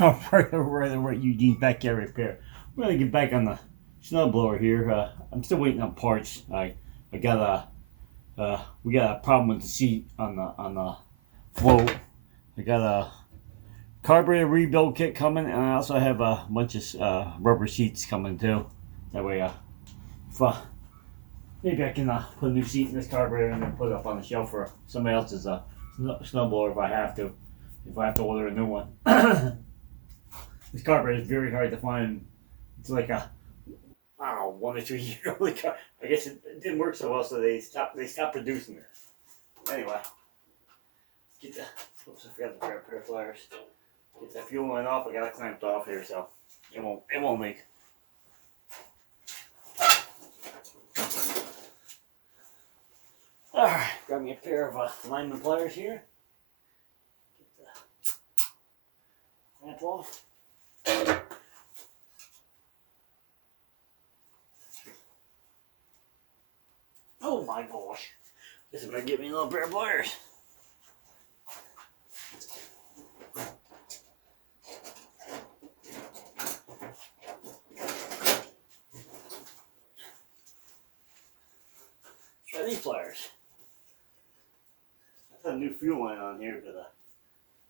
Oh, right, Eugene's backyard repair. We're gonna get back on the snowblower here. I'm still waiting on parts. I got we got a problem with the seat on the float. I got a carburetor rebuild kit coming, and I also have a bunch of rubber seats coming too. That way, if, maybe I can put a new seat in this carburetor and then put it up on the shelf for somebody else's snowblower if I have to. If I have to order a new one. This carburetor is very hard to find. It's like a, I don't know, 1 or 2 year old car. I guess it didn't work so well, so they stopped producing it. Anyway, get the, oops, I forgot to grab a pair of pliers. Get the fuel line off. I got it clamped off here, so it won't leak. All right, grab me a pair of lineman pliers here. Get the clamp off. Oh my gosh. This is gonna get me a little pair of pliers. Try these pliers. I put a new fuel line on here because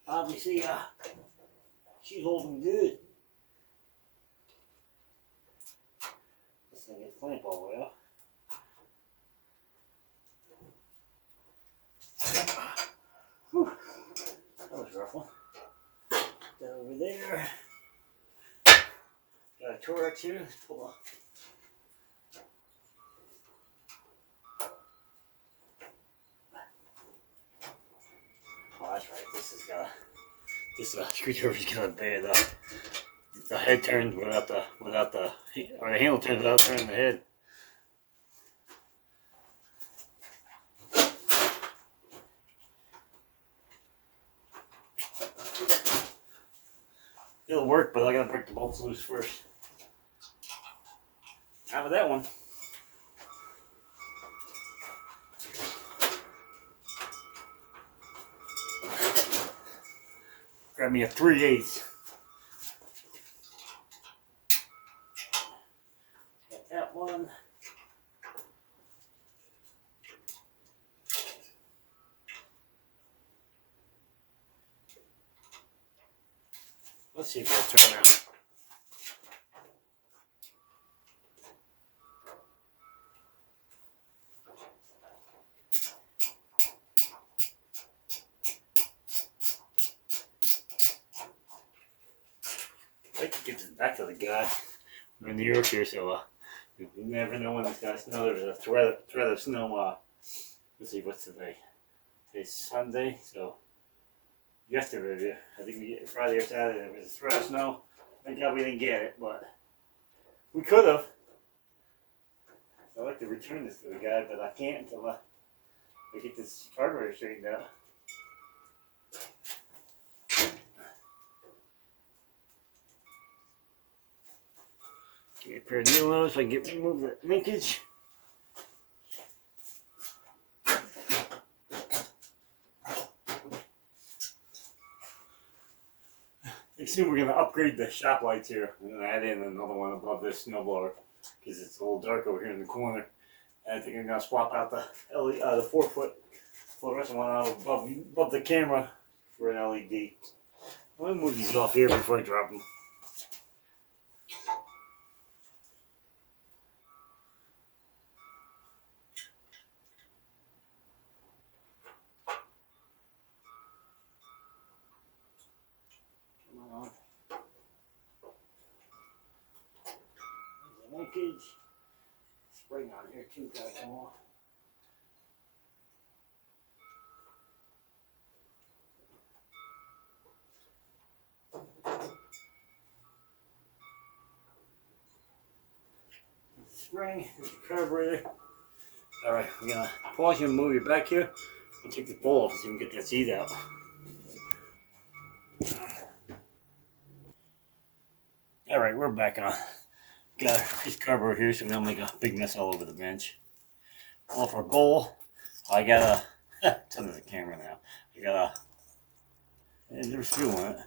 obviously she's holding good. This thing gets clamp all the way up. Whew. That was a rough one. That over there. Got a Torx here. Let's pull off. Oh, that's right. This screwdriver's got a bad the head turns or the handle turns without turning the head. It'll work, but I gotta break the bolts loose first. How about that one? Grab me a 3/8. Got that one. Let's see if it'll turn out. I'd like to get this back to the guy. We're in New York here, so you never know when this guy's snow. There's a thread of snow. Let's see, what's today? Today's Sunday, so yesterday, I think we get Friday or Saturday, there was a thread of snow. Thank God we didn't get it, but we could have. I'd like to return this to the guy, but I can't until I get this carburetor straightened out. Get a pair of needles so I can remove the linkage. Soon we're going to upgrade the shop lights here. I'm going to add in another one above this snowblower because it's a little dark over here in the corner. And I think I'm going to swap out the LED, the 4-foot fluorescent one out above the camera for an LED. I'm going to move these off here before I drop them. Linkage. Spring on here too, gotta come off. Spring, here's the carburetor. Alright, we're gonna pause you and move you back here. We'll take the bowl off so we can get that seat out. Alright, we're back on. Got this carburetor here, so we don't make a big mess all over the bench. Pull off our bowl. I got it's under the camera now. I got there's fuel in it.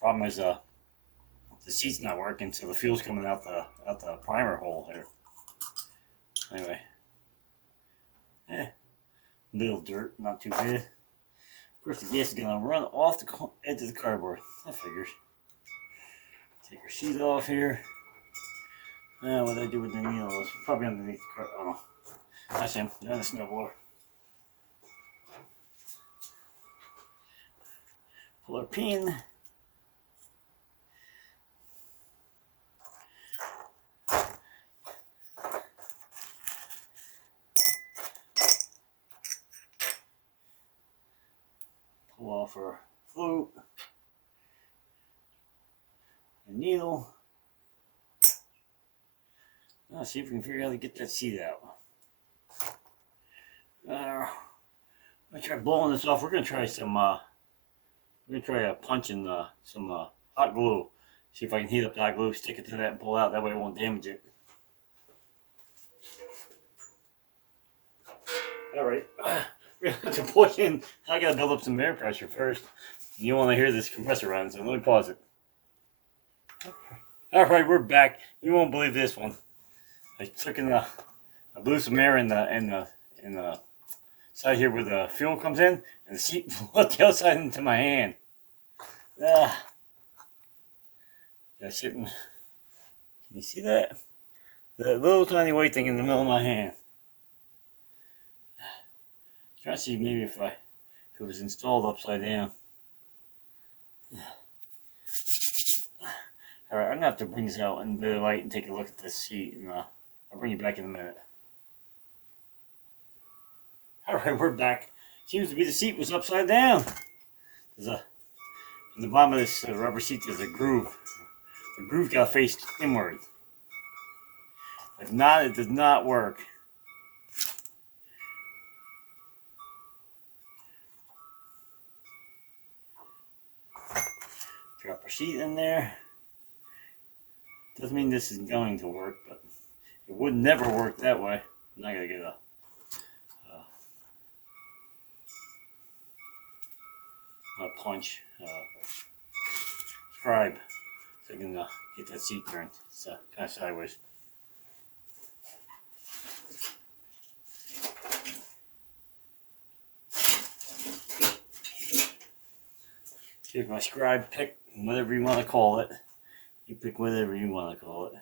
Problem problem is the seat's not working, so the fuel's coming out the primer hole here. Anyway, little dirt, not too bad. Of course, the gas is gonna run off the edge of the cardboard. That figures. Take your sheet off here. What I do with the needle is probably underneath the car. Oh, that's him. They're on the snowblower. Pull our pin. Pull off our float. The needle. Let's see if we can figure out how to get that seat out. I'm gonna try blowing this off. We're gonna try some. We're gonna try punching some hot glue. See if I can heat up the hot glue, stick it to that, and pull out. That way it won't damage it. All right, we're gonna have to push in. I gotta build up some air pressure first. You want to hear this compressor run, so let me pause it. All right, we're back. You won't believe this one. I took in I blew some air in the side here where the fuel comes in, and the seat blew the outside into my hand. That's sitting. Can you see that? That little tiny white thing in the middle of my hand. Trying to see maybe if it was installed upside down. All right, I'm gonna have to bring this out in the light and take a look at this seat, and I'll bring you back in a minute. All right, we're back. Seems to be the seat was upside down. In the bottom of this rubber seat, there's a groove. The groove got faced inward. If not, it does not work. Drop our seat in there. Doesn't mean this is going to work, but it would never work that way. I'm not gonna get a punch scribe so I can get that seat turned. It's kind of sideways. Here's my scribe pick, whatever you want to call it. You pick whatever you want to call it.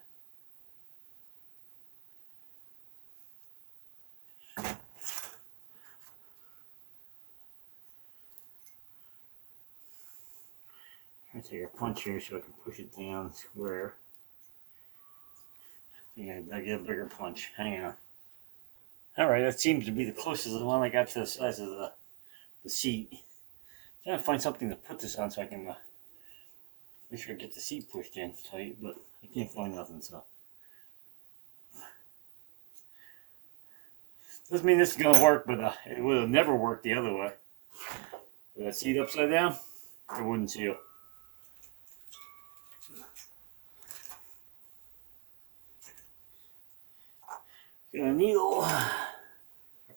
I'm going to take a punch here so I can push it down square. Yeah, I get a bigger punch. Hang on. Alright, that seems to be the closest one I got to the size of the seat. I'm trying to find something to put this on so I can make sure I get the seat pushed in tight, but I can't find nothing, so. Doesn't mean this is going to work, but it would have never worked the other way. With that seat upside down, it wouldn't seal. Get a needle, a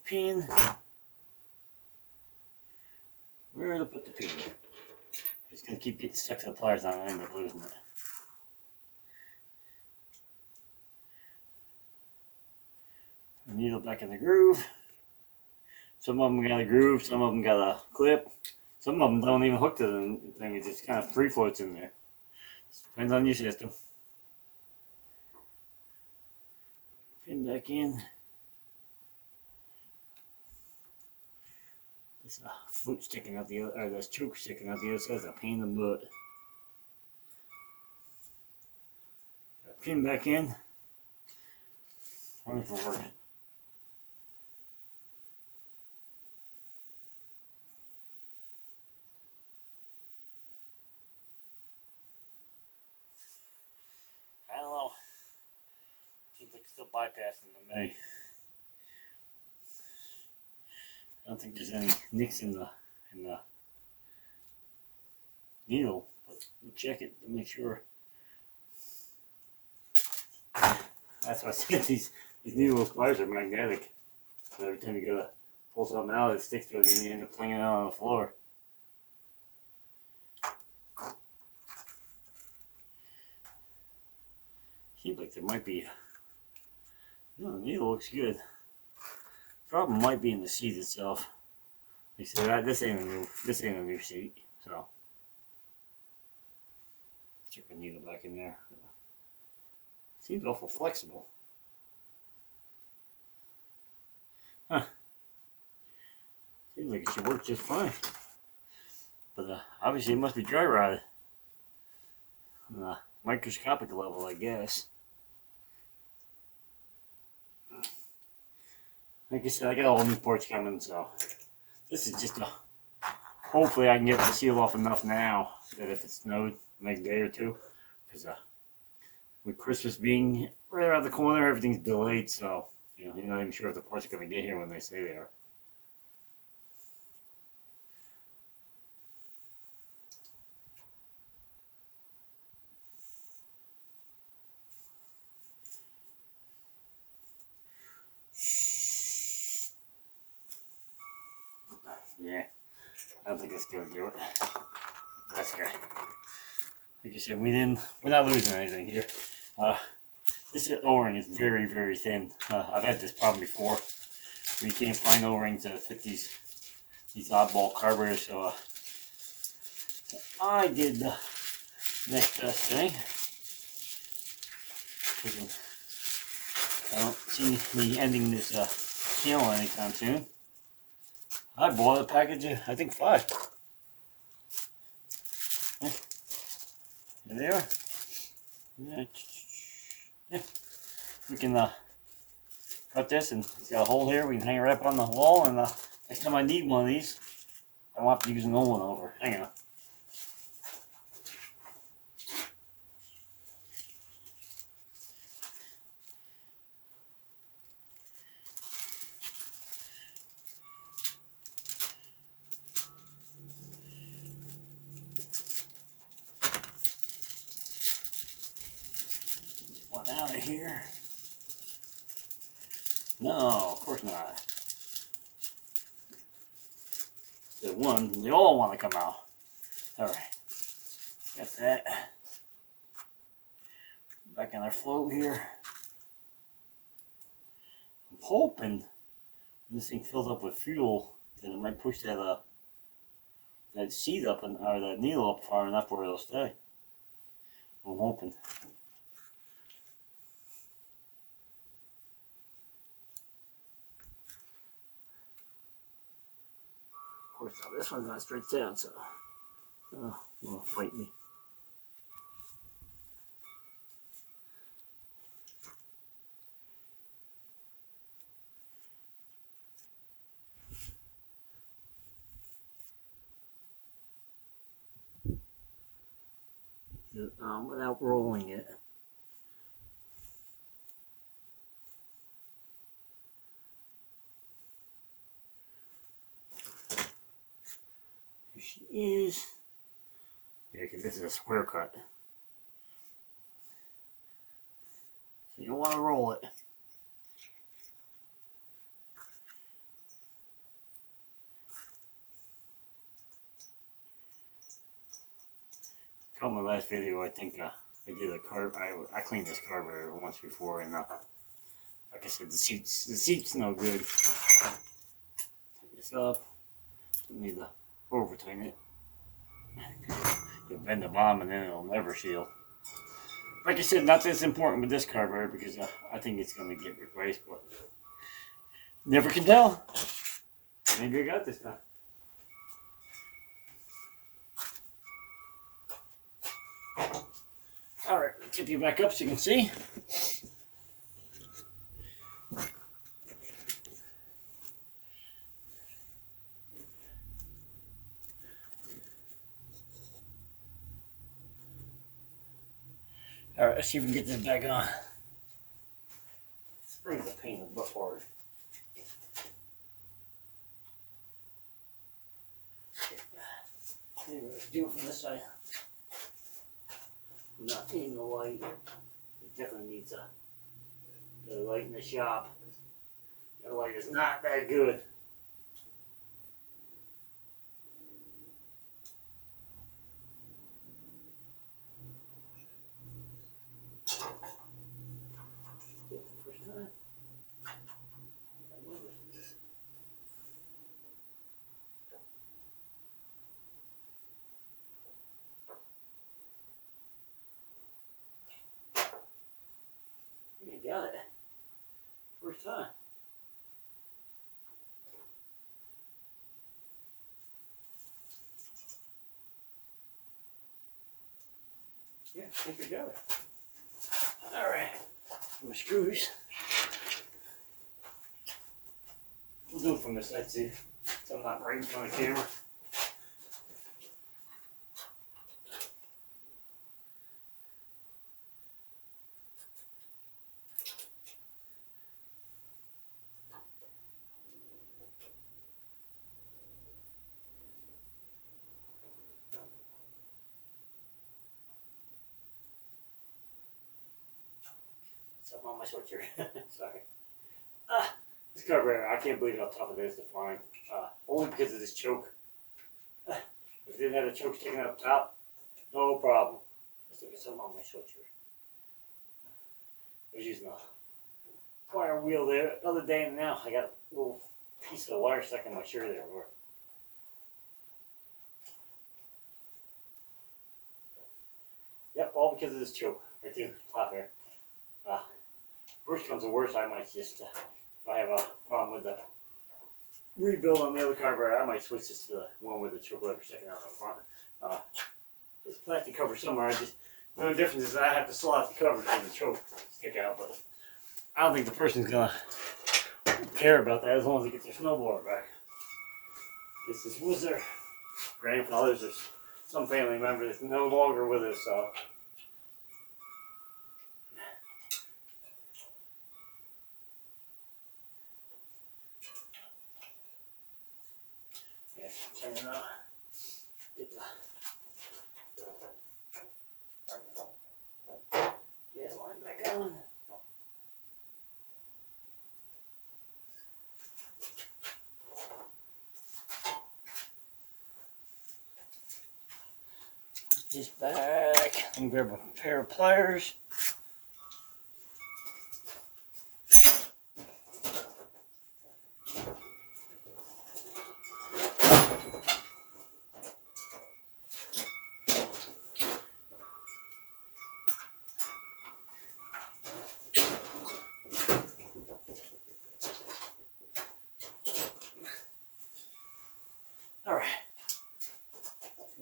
pin. Where to put the pin? Just gonna keep getting stuck to the pliers on and end up losing it. The needle back in the groove. Some of them got a groove, some of them got a clip. Some of them don't even hook to the thing, it just kind of free floats in there. Depends on your system. Pin back in. This flute sticking out the other, or this choke sticking out the other side is a pain in the butt. Pin back in. Running for work. I don't know. Seems like it's still bypassing the May. I don't think there's any nicks in the needle, but we'll check it to make sure. That's why I said these needle pliers are magnetic. So every time you go to pull something out, it sticks to it and you end up flinging it out on the floor. Seems like there might be, the needle looks good. Problem might be in the seat itself. Like I said, this ain't a new seat, so check the needle back in there. Seems awful flexible. Huh. Seems like it should work just fine. But obviously it must be dry rotted. On a microscopic level, I guess. Like I said, I got all new parts coming, so this is just a. Hopefully, I can get the seal off enough now that if it snowed the next day or two, because with Christmas being right around the corner, everything's delayed, so you're not even sure if the parts are going to get here when they say they are. Yeah, I don't think it's gonna do it. That's okay. Like I said, we're not losing anything here. This O-ring is very, very thin. I've had this problem before. We can't find O-rings that fit these oddball carburetors, so I did the next best thing. I don't see me ending this channel anytime soon. I bought a package of, I think, 5. There they are. Yeah. We can cut this, and it's got a hole here. We can hang it up on the wall, and next time I need one of these, I won't have to use an old one over. Hang on. Out of here. No, of course not. They all want to come out. Alright. Got that. Back on our float here. I'm hoping this thing fills up with fuel, then it might push that seat up or that needle up far enough where it'll stay. I'm hoping. Of course, now this one's not straight down, so you won't fight me. Without rolling it. Here she is. Yeah, because this is a square cut. So you don't want to roll it. From my last video, I think I did a carb. I cleaned this carburetor once before, and like I said, the seat's no good. Take this up. Need to over tighten it. You'll bend the bottom, and then it'll never seal. Like I said, not this important with this carburetor because I think it's going to get replaced, but never can tell. Maybe I got this time. Alright, tip you back up so you can see. Alright, let's see if we can get this back on. Springs a pain in the butt hard. Anyway, let's do it from this side. Not in the light. It definitely needs a light in the shop. The light is not that good. got it. First time. Yeah, I think I got it. Alright. My screws. We'll do it from this side, see. So I'm not right in front of the camera. Something on my sweatshirt. Sorry. This carburetor, I can't believe how tough it is to find. Only because of this choke. If it didn't have the choke sticking up top, no problem. Let's look at something on my sweatshirt. I was using a wire wheel there the other day, and now I got a little piece of the wire stuck in my shirt there. Yep, all because of this choke right there, top there. Worst comes to worst, I might just, if I have a problem with the rebuild on the other carburetor, I might switch this to the one with the choke lever sticking out in front. There's plastic cover somewhere. The only difference is I have to slot the cover for the choke to stick out, but I don't think the person's gonna care about that as long as they get their snowblower back. This was their grandfather's or some family member that's no longer with us, so. Get the gas line back on. Put this back. I'm gonna grab a pair of pliers.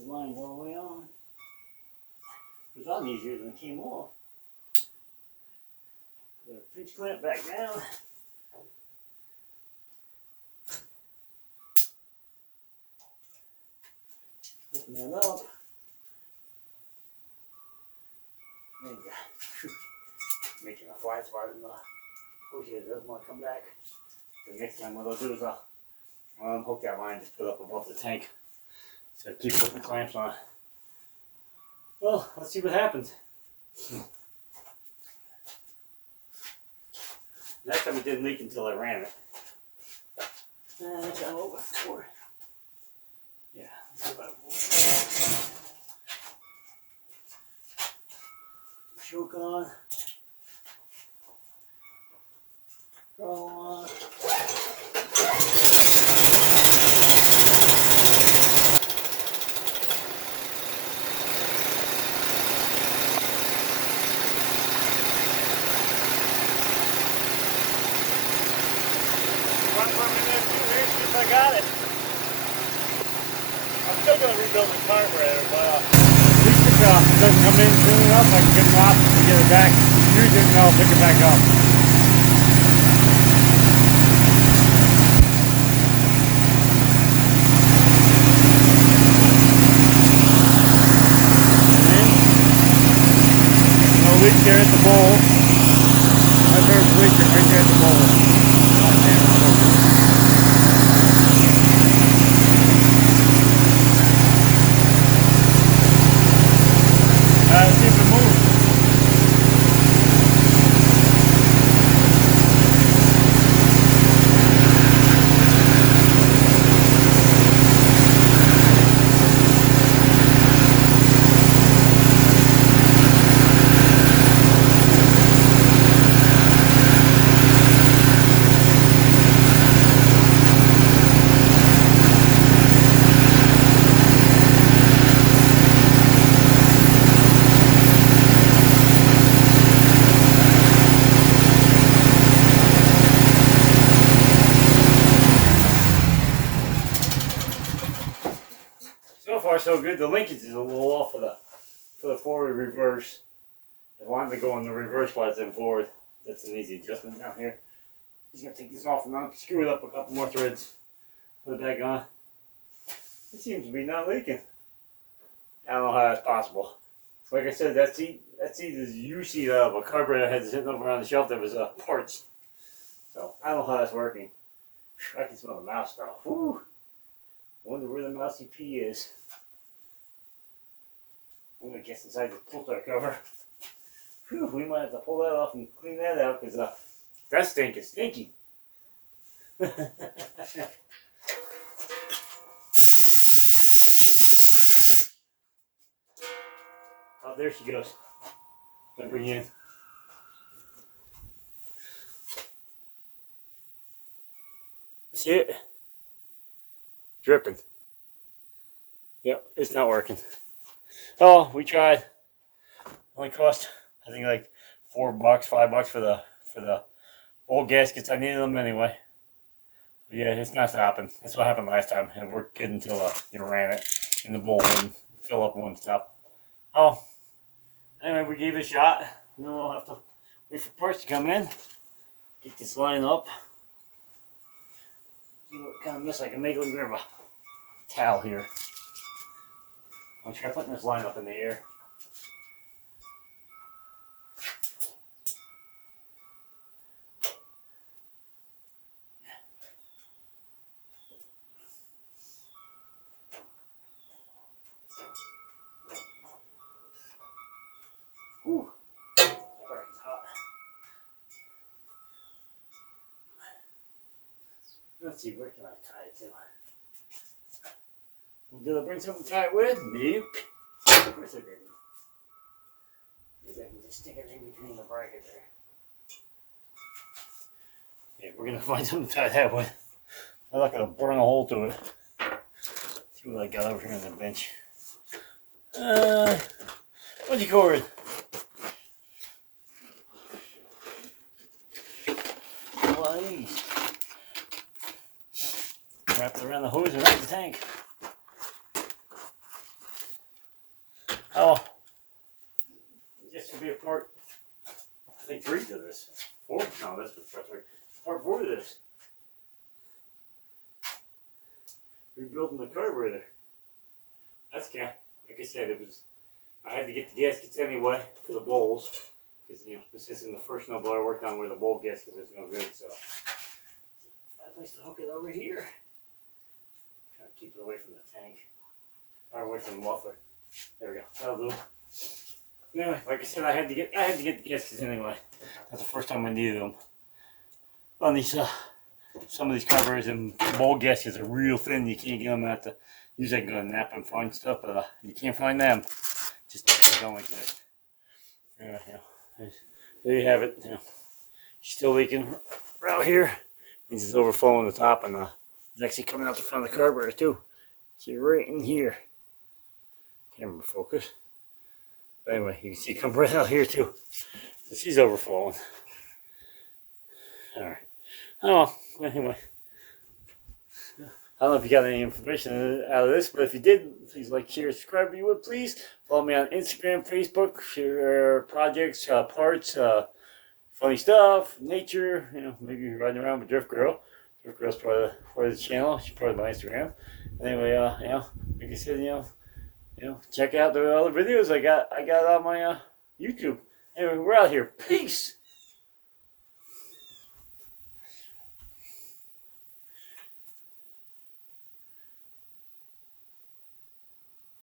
Line's all the way on. It was on easier than it came off. The pinch clamp back down. Open that up. And making a flat spot in the bush. It doesn't want to come back. The next time what I'll do is I'll unhook that line, just put up above the tank. So keep putting the clamps on. Well, let's see what happens. Next time it didn't leak until I ran it. That's how it was before. Yeah, that's about it. Choke on. Roll on. I got it. I'm still going to rebuild the carburetor, but at least if it doesn't come in soon enough, I can get it off and get it back, use it, and I'll pick it back up. No leak there at the bowl. My first leak is right there at the bowl. See if it moves. so good. The linkage is a little off for the forward reverse. I wanted to go in the reverse while it's in forward. That's an easy adjustment down here. Just gonna take this off and screw it up a couple more threads. Put it back on. It seems to be not leaking. I don't know how that's possible. Like I said, that's either you see a carburetor head sitting over on the shelf that was parts. So I don't know how that's working. I can smell the mouse now. Whew. Wonder where the mousy pee is. I'm gonna guess inside the filter cover. Whew, we might have to pull that off and clean that out because that stink is stinky. Oh, there she goes. Let me bring you in. See it? Dripping. Yep, it's not working. Oh, we tried. Only cost, I think, like $4, $5 for the old gaskets. I needed them anyway. But yeah, it's not stopping. That's what happened last time. It worked good until you ran it in the bowl and fill up one stop. Oh, anyway, we gave it a shot. Then we'll have to wait for parts to come in. Get this line up. See what kind of mess I can make. Let me grab a towel here. I'll try putting this line up in the air. Ooh, it's hot. Let's see, where can I tie it to? Did I bring something to tie it with? Nope. Of course I didn't. Maybe I can just stick it in between the bracket there. Yeah, we're gonna find something to tie that with. I'm not gonna burn a hole to it. See what I got over here on the bench. What'd you cord? One of these. Wrap it around the hose and around the tank. Oh, this should be a part, I think, 3 to this. 4? No, this was part 3. Part 4 to this. Rebuilding the carburetor. That's kind of, like I said, I had to get the gaskets anyway for the bowls. Because, this isn't the first snowblower I worked on where the bowl gasket was no good, so. I'd like to hook it over here. Trying to keep it away from the tank. Or away from the muffler. There we go. That'll do. Anyway, like I said, I had to get the gaskets anyway. That's the first time I needed them. On these, some of these carburetors and bowl gaskets are real thin. You can't get them at the. Usually I can go to Napa and find stuff, but you can't find them. Just they don't like that. Anyway, there you have it. Still leaking right here. Means it's overflowing the top, and it's actually coming out the front of the carburetor too. See right in here. Camera focus. But anyway, you can see it come right out here too. So she's overflowing. Alright. Oh, anyway. I don't know if you got any information out of this, but if you did, please like, share, subscribe if you would, please. Follow me on Instagram, Facebook, share projects, parts, funny stuff, nature, maybe you're riding around with Drift Girl. Drift Girl's part of the channel. She's part of my Instagram. Anyway, like I said, check out the other videos I got on my YouTube. Anyway, we're out here. Peace.